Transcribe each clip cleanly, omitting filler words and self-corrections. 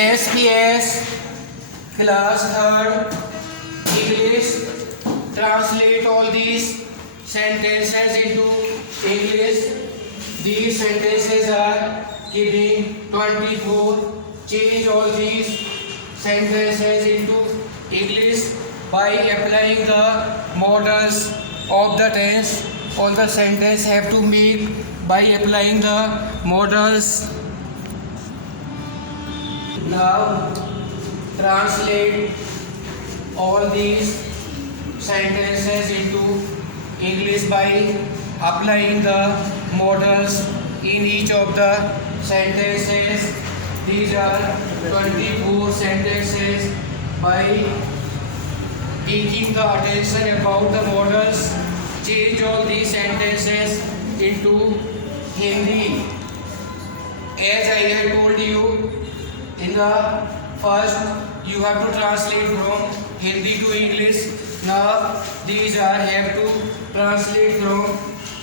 SPS class third English. Translate all these sentences into English. These sentences are giving 24. Change all these sentences into English by applying the models of the tense. All the sentences have to make by applying the models. Now translate all these sentences into English by applying the models in each of the sentences. These are 24 sentences. By taking the attention about the models, change all these sentences into Hindi. As I have told you, in the first you have to translate from Hindi to English. Now these are have to translate from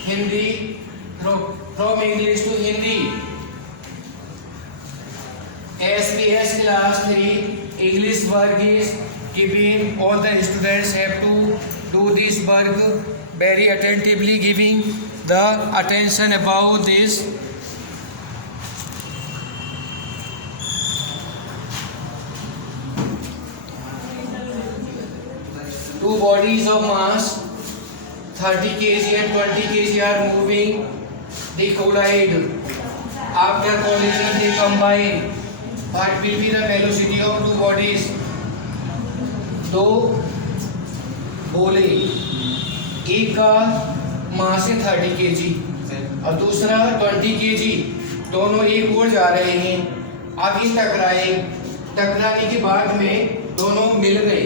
Hindi from English to Hindi. SPS class 3 English work is given. All the students have to do this work very attentively, giving the attention about this. Two bodies of mass 30 kg and 20 kg are moving. They collide. After collision they combine. What will be the velocity of two bodies? दो गोले, एक का मास है 30 kg और दूसरा 20 kg, दोनों एक ओर जा रहे हैं. अब ये टकराने के बाद में दोनों मिल गए.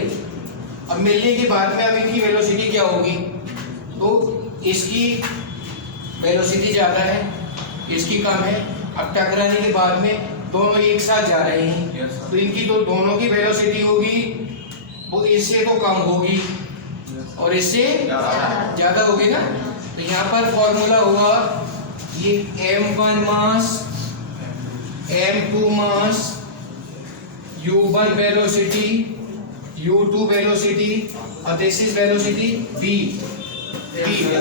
अब मिलने के बाद में अब इनकी वेलोसिटी क्या होगी? तो इसकी वेलोसिटी ज़्यादा है, इसकी कम है. अब टकराने के बाद में दोनों एक साथ जा रहे हैं, तो इनकी तो दोनों की वेलोसिटी होगी वो इससे तो कम होगी और इससे ज़्यादा होगी ना. तो यहाँ पर फॉर्मूला हुआ ये m1 mass, m2 mass, u1 velocity, u2 velocity और this is velocity v.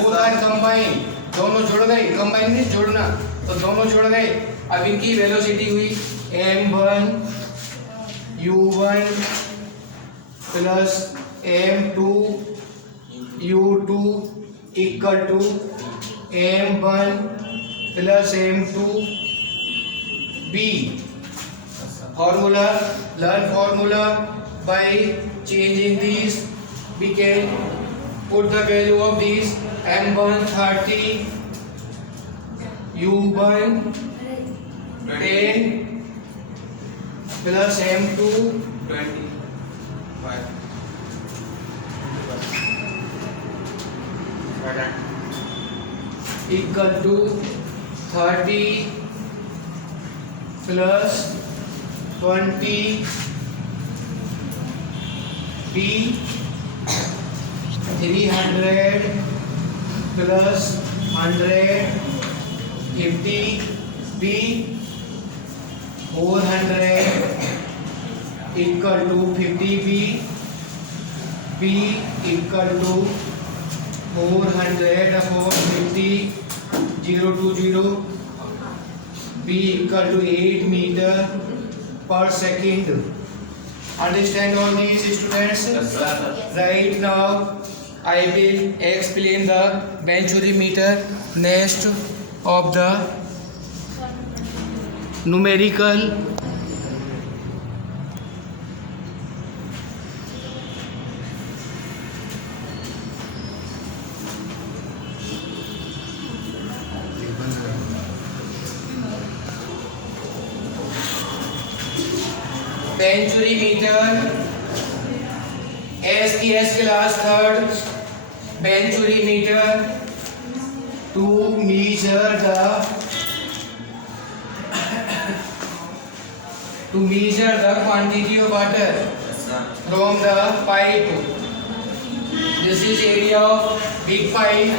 Both are combine, दोनों जुड़ गए. कंबाइन में जोड़ना, तो दोनों जुड़ गए. अब इनकी वेलोसिटी हुई m1 u1 plus m2 u2 equal to m1 plus m2 b. Formula, learn formula. By changing these we can put the value of these. m1 30, u1 10 plus m2 25 equal to 30 plus 20 b. 300 plus 100 50 b. 400 equal to 50 b. b equal to 400 upon 50. 0 to 0. b equal to 8 meter per second. Understand all these, students? Yes, sir. Right now I will explain the Venturimeter next of the numerical. Venturimeter, SPS class third. Venturimeter to measure the quantity of water from the pipe. This is area of big pipe.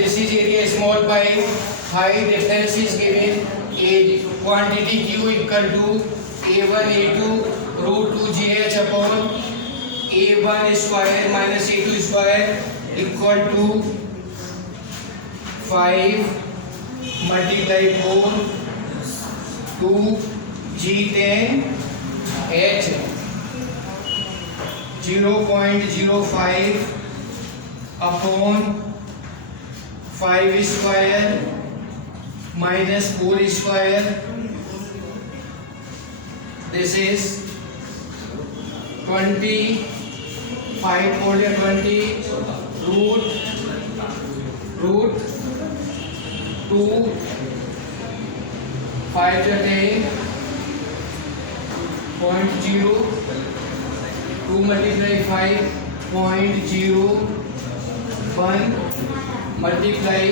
This is area small pipe. High distance is given. A quantity Q equal to a1 a2 root 2 gh upon a1 square minus a2 square equal to 5 multiply 4 2 g10 h 0.05 upon 5 square minus 4 square. This is 20 5 4 20 root 2 5 10 0.0 2 multiply 5 0.01 multiply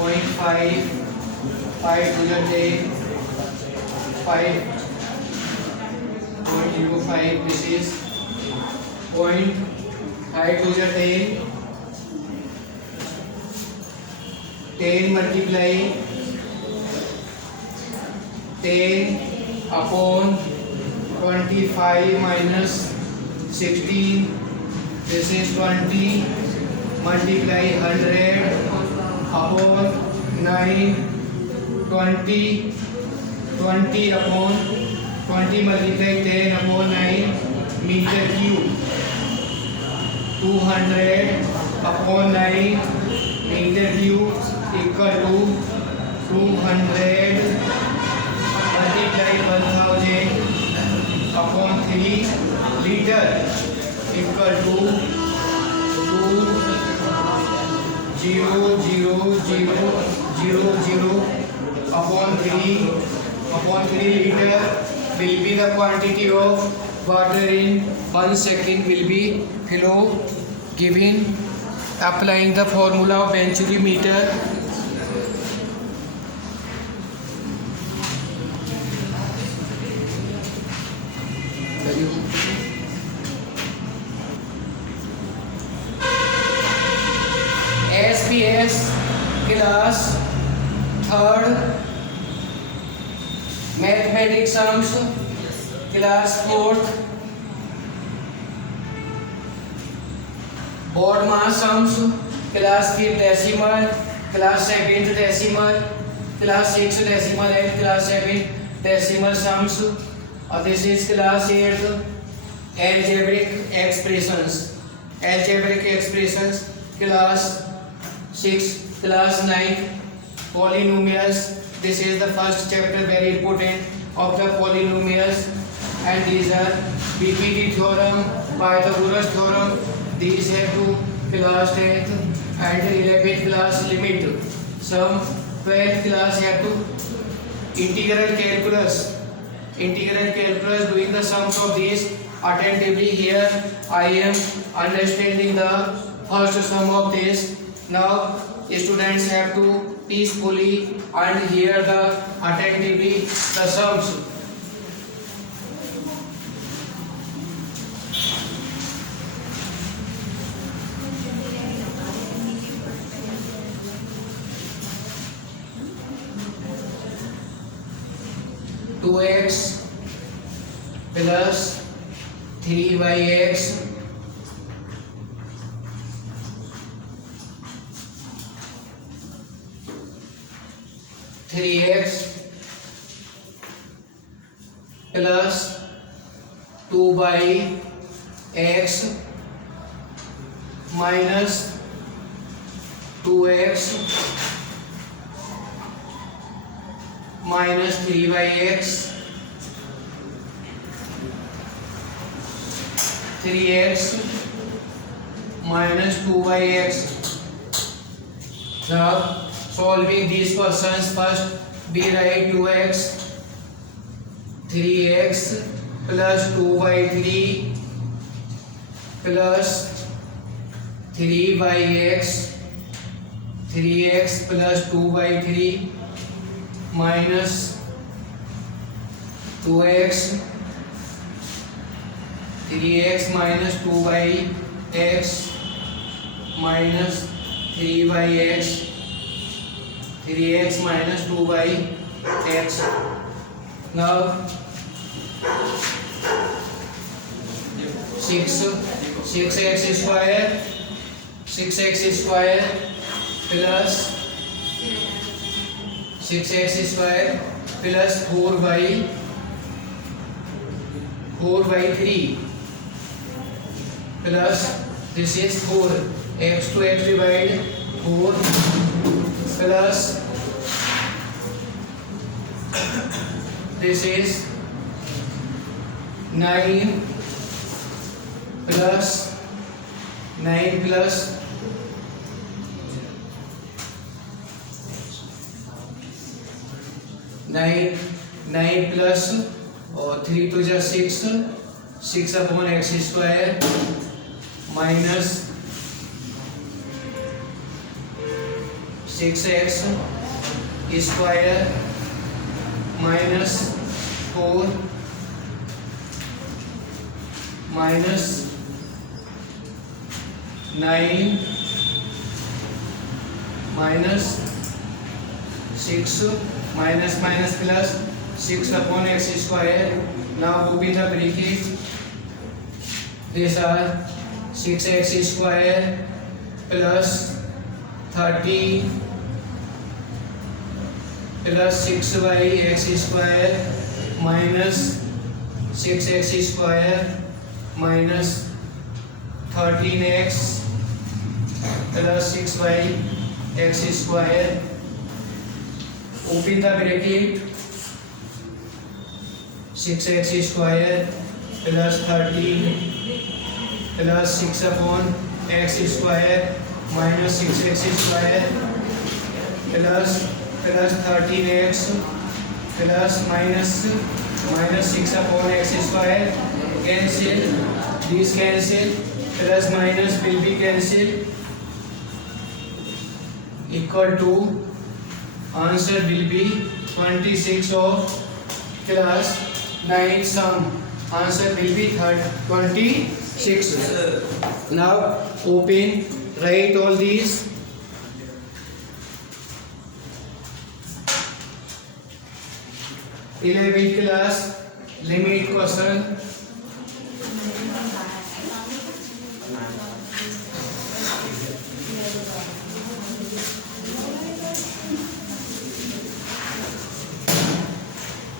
0.5 5 to the 10 5.05. This is 0.5 to the 10 multiply 10 upon 25 minus 16. This is 20 multiply 100 upon 9 20 upon 20 multiply 10 upon 9 meter cube. 200 upon 9 meter cube equal to 200 multiply 1000 upon 3 liter equal to 2000000 upon 3 liter will be the quantity of water in 1 second will be kilo given applying the formula of Venturi meter. SPS class 3rd mathematics sums class 4th board mass sums class 5th decimal class 7th decimal class 6th decimal and class 7th decimal sums. This is class 8th algebraic expressions class 6 class 9 polynomials. This is the first chapter, very important, of the polynomials, and these are BPT theorem, Pythagoras theorem. These have to class 10th and 11th class limit. Some 12th class have to integral calculus doing the sums of these attentively. Here I am understanding the first sum of this. Now students have to peacefully and hear the attentively the sums. Two x plus 3yx plus 2x minus 2x minus 3x 3x minus 2x. Now solving these questions, first we write 2x 3x plus 2y3 plus 3yx 3x plus 2y3 minus 2x 3x minus 2yx minus 3yx 3x minus 2 by x. Now 6x square plus 6x square plus 4 by 3 plus this is 4, x to x divide 4 plus this is 9 plus 9 plus 9 plus और 3 to just 6 upon x square minus 6x square minus 4 minus 9 minus 6 minus plus 6 upon x square. Now open the bracket. These are 6x square plus 30 plus 6x square minus 6x square minus 13x plus 6x square. Open the bracket. 6x square plus 13 plus 6 upon x square minus 6x square plus 13x plus minus 6 upon x square. Cancel. These cancel. Plus minus will be cancelled. Equal to answer will be 26 of class 9 sum. Answer will be 26. Now open, write all these. 11th class limit question.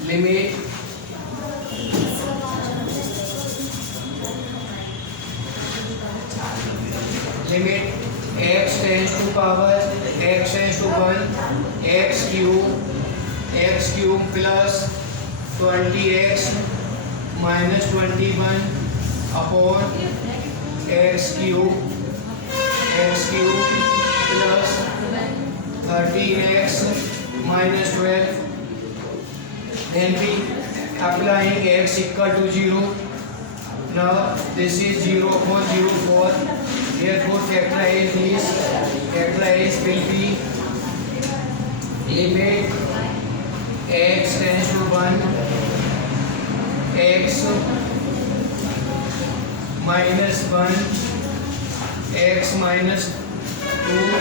Limit x tends to power x tends to 1 x cube plus 20x minus 21 upon x cube plus 13x minus 12. Then we applying x equal to 0. Now this is 0 upon 0 4. Therefore factorize this. Factorize will be limit x tends to 1 x minus 1 x minus 2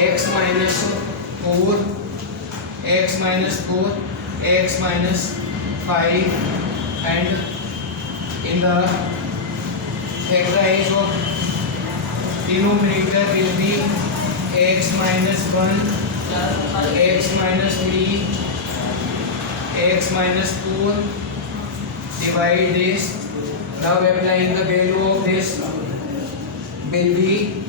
x minus 4 x minus 4 x minus 5 and in the factorize of denominator will be x minus 1 x minus 3 x minus 4 divide this. Now applying the value of this will be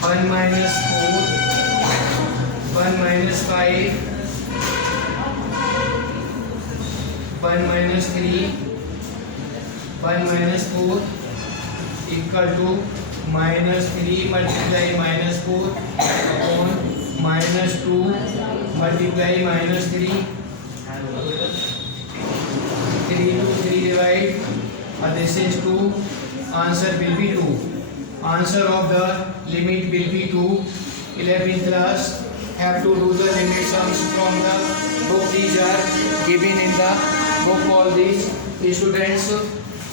1 minus 4 1 minus 5 1 minus 3 1 minus 4 equal to minus 3 multiply minus 4 upon minus 2 multiply minus 3 3 to 3 divide and this is 2. Answer will be 2. Answer of the limit will be 2. 11th class have to do the limit sums from the book. These are given in the book. All these students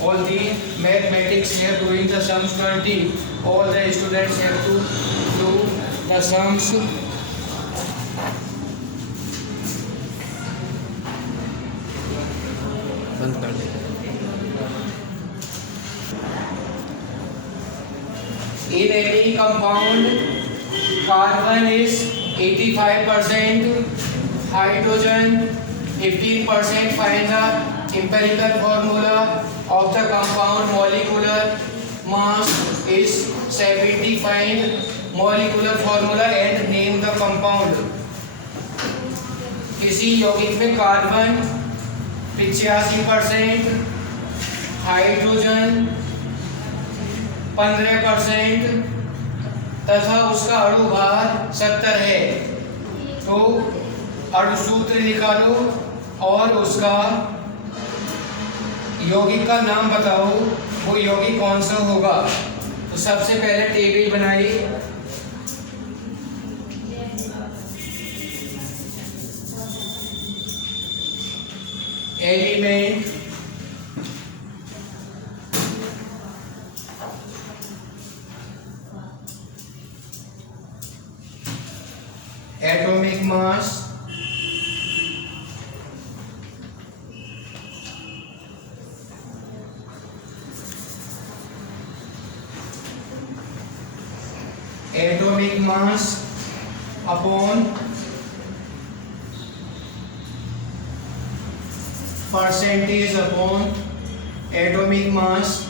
All the mathematics we are doing the sums 20. All the students have to do the sums. बंद कर दे. In any compound, carbon is 85%, hydrogen 15%. Find the empirical formula of the compound. Molecular mass is 75. Molecular formula and name the compound. किसी यौगिक में carbon 85%, hydrogen 15% तथा उसका अणु भार 70 है. तो अणु सूत्र निकालो और उसका यौगिक का नाम बताओ. वो यौगिक कौन सा होगा? तो सबसे पहले टेबल बनाइए. Element, atomic mass, atomic mass upon percentage upon atomic mass.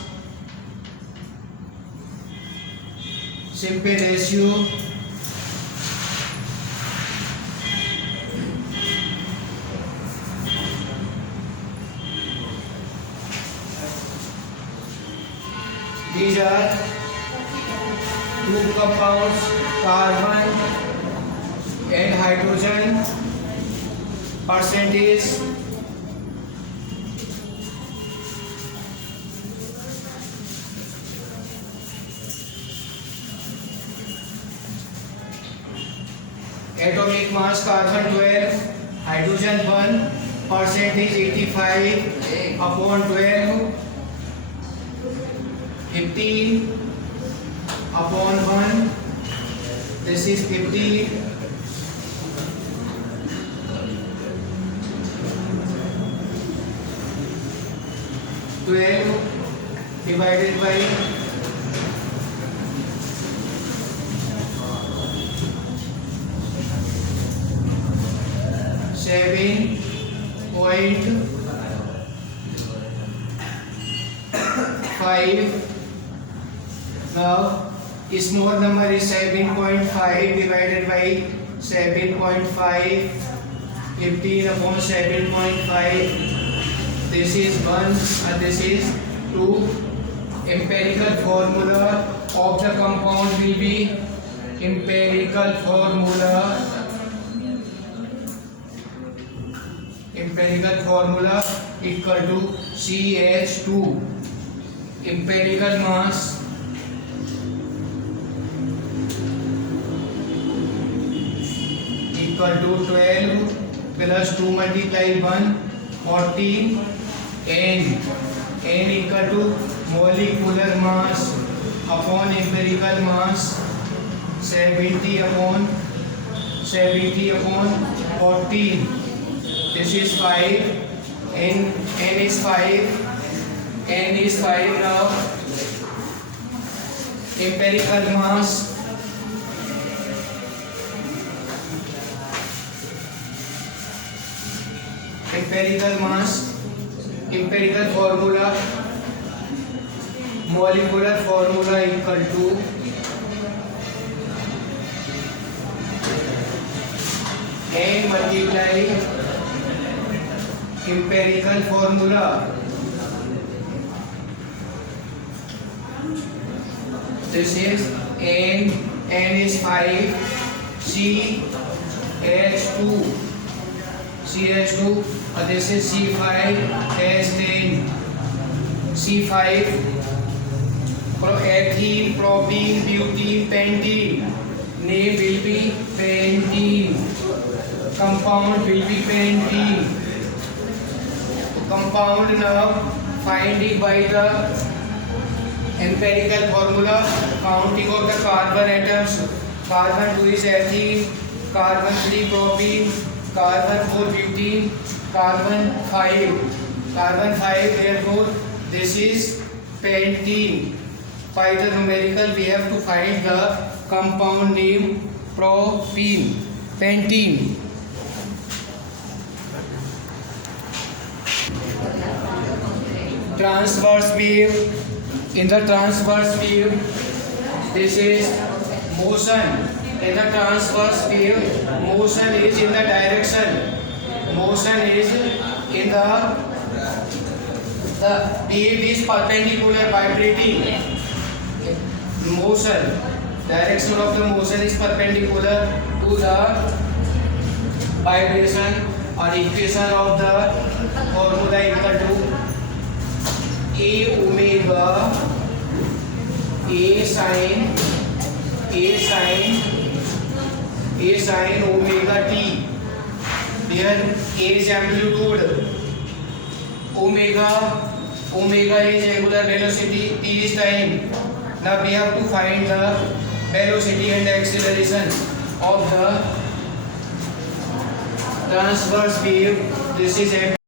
Simple ratio. These are two compounds, carbon and hydrogen. Percentage. Atomic mass carbon 12, hydrogen 1, percentage 85 upon 12, 15 upon 1, this is 15, 12 divided by 7.5. Now small number is 7.5 divided by 7.5, 15 upon 7.5. This is 1 and this is 2. Empirical formula of the compound will be empirical formula equal to CH2. Empirical mass equal to 12 plus 2 multiply 1, 14. N equal to molecular mass upon empirical mass 70 upon 14. This is 5. N is 5. N is 5 now. Empirical mass empirical formula molecular formula equal to N multiply empirical formula. This is N is 5, CH2, and this is C5H10, C5, ethene, propene, butene, pentene. Name will be pentene. Compound will be pentene. Compound now find it by the empirical formula. Counting of the carbon atoms. Carbon 2 is ethene, carbon 3 propene, carbon 4 butene, carbon 5 therefore this is pentene. By the numerical we have to find the compound name propene, pentene. Transverse wave. In the transverse wave, this is motion. In the transverse wave, motion is in the direction. Motion is in the wave is perpendicular vibrating. Motion, direction of the motion is perpendicular to the vibration, or equation of the formula equal to A omega A sin omega t. Here A is amplitude, omega is angular velocity, t is time. Now we have to find the velocity and acceleration of the transverse wave. This is